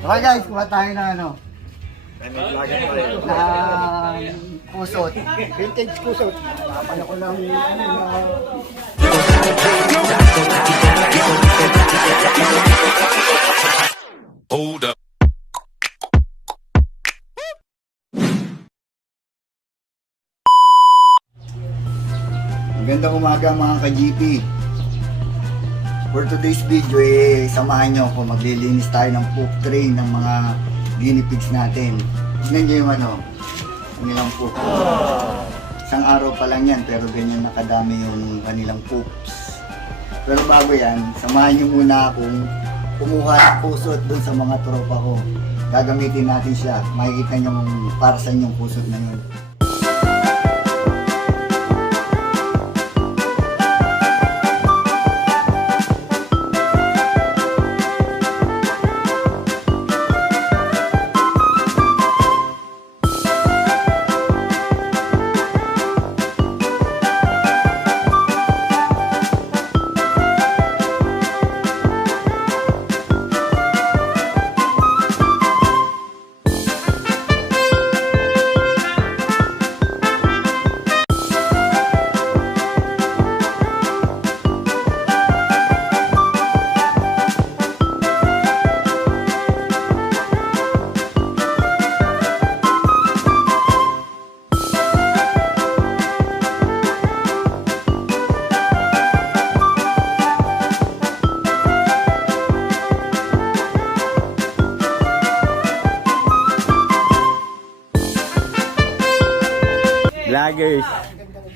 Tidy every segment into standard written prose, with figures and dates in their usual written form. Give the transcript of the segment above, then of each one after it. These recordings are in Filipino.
Okay guys, kuha tayo na ano. Na kusot. Vintage kusot. Nakapala ko lang Hold up. Magandang umaga mga ka-GP. For today's video, samahan nyo ako. Maglilinis tayo ng poop tray ng mga guinea pigs natin. Tignan nyo yung kanilang poop. Isang araw pa lang yan, pero ganyan nakadami yung kanilang poops. Pero bago yan, samahan nyo muna akong kumuha ng kusot dun sa mga tropa ko. Gagamitin natin siya. Makikita nyo para sa inyong kusot na yun.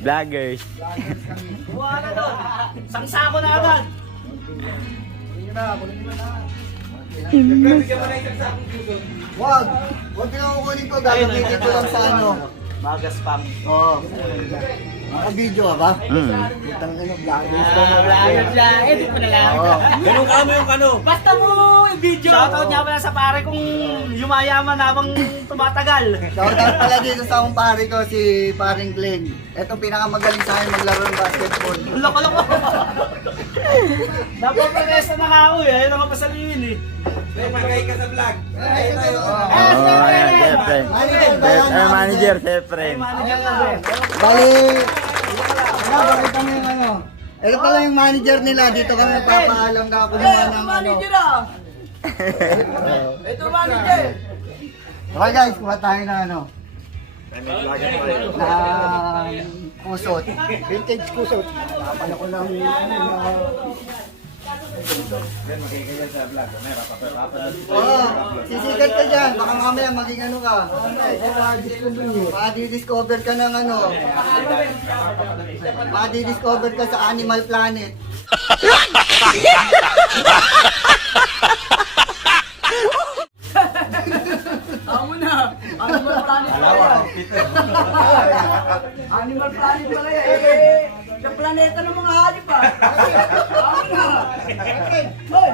Vloggers. Buha na doon. Sangsako na agad. Wag! Huwag kinukunin ko, gagamitin ko lang sa ano. Magas pang. Oo. Naka-video ka ba? Itang ano, vloggers ko. Edit mo na lang. Oo. Ganun ka mo yung ano. Basta mo i-video. Shoutout niya pala sa pare kong yumayaman habang tumatagal. Shoutout pala dito sa akong pare ko, si paring Glenn. Ito pinakamagaling sa akin maglaro ng basketball. Loko-loko. Napapresa na ka ako eh. Ayun ako pasalihin eh. Magay ka sa vlog. Manager ba yan? Manager, siyempre. Manager na ba? Bali, bakit mo yung ano? Ito pala yung manager nila, dito kami magpapaalam na kumuha ng ano. Manager ah. Ito manager. Okay guys, kuha tayo na ano. Na kusot. Vintage kusot. Nakapala ko lang sisikat ka dyan. Baka mamaya maging ano ka. Madi-discover ka ng ano. Madi-discover ka sa Animal Planet. Amo na. Animal Planet pala yan. Animal Planet pala yan. Sa planeta ng mga halip ah. Amo na. Hoy.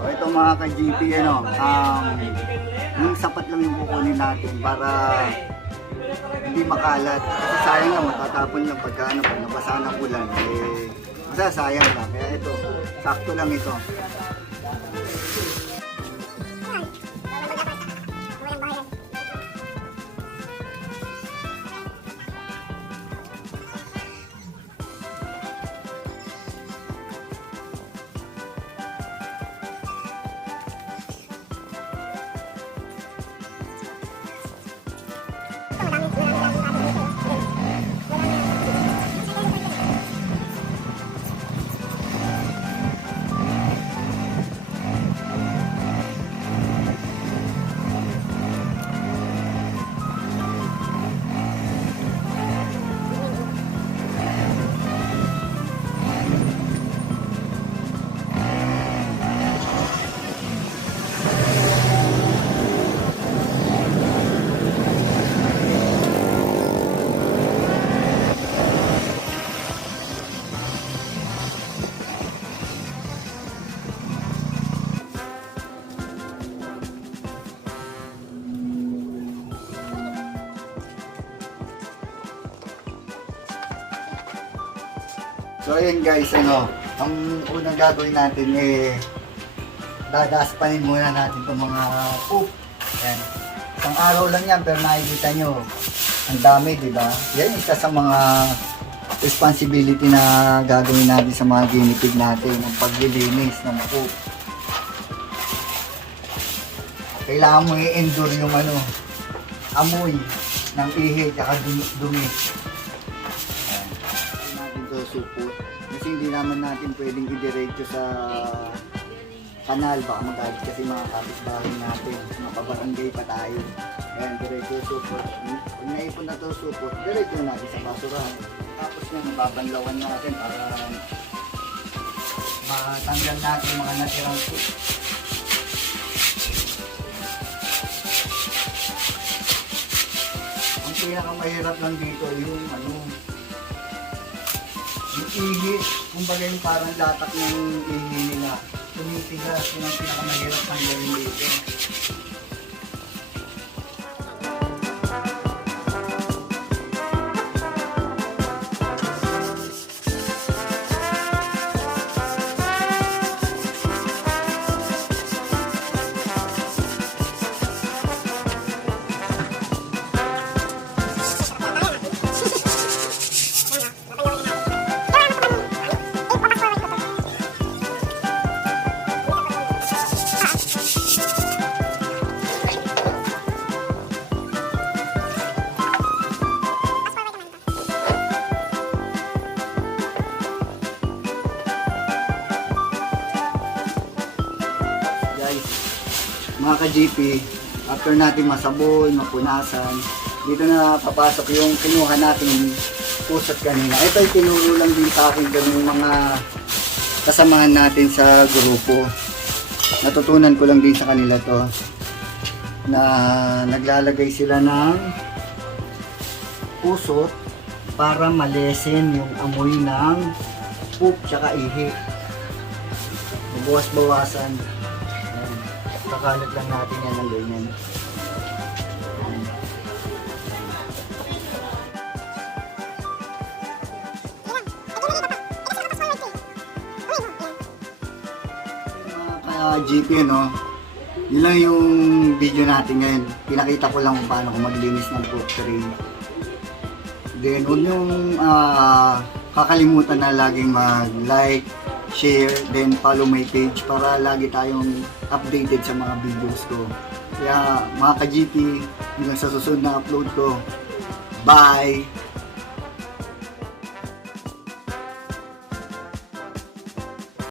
O ito mga ka-GP, ano, yung sapat lang yung kukunin natin para hindi makalat. Kasi sayang lang, matatapon lang pagka ano, pag nabasa ng ulan, masasayang lang. Kaya ito, sakto lang ito. So ayun guys, ang unang gagawin natin dadaspanin muna natin itong mga poop. Yan. Isang araw lang yan, pero nakikita nyo, ang dami, di ba? Yan isa sa mga responsibility na gagawin natin sa mga guinea pig natin, ang paglilinis ng poop. Kailangan mo i-endure yung amoy ng ihi at dumi. Ayan. Natin ito supot. Kasi hindi naman natin pwedeng idiretso sa kanal, baka magalit kasi mga kapitbahay natin, mapabarangay pa tayo. Ayan, diretso supot. Pag naipon na ito supot, diretso natin sa basurahan. Tapos yan, babanlawan natin para matanggal natin mga natirang poop. Ang pinakamahirap lang dito yung yung ihi, kumbaga yung parang latak ng ihi nila. Tumitigas, yun ang pinakamahirap tanggalin dito. Guys, mga ka-GP, after natin masaboy, mapunasan, dito na papasok yung kinuha natin pusat kanina. Ito ay tinuro lang din sa akin yung mga kasamahan natin sa grupo. Natutunan ko lang din sa kanila to na naglalagay sila ng pusot para malesen yung amoy ng poop tsaka ihi. Bawas-bawasan. Kakalat lang natin yan ng ganyan. Mga GP, yun lang yung video natin ngayon. Pinakita ko lang kung paano ko maglinis ng poop tray. Then, huwag niyong kakalimutan na laging mag-like, share, then follow my page para lagi tayong updated sa mga videos ko. Kaya mga ka-GP, hanggang sa susunod na upload ko. Bye!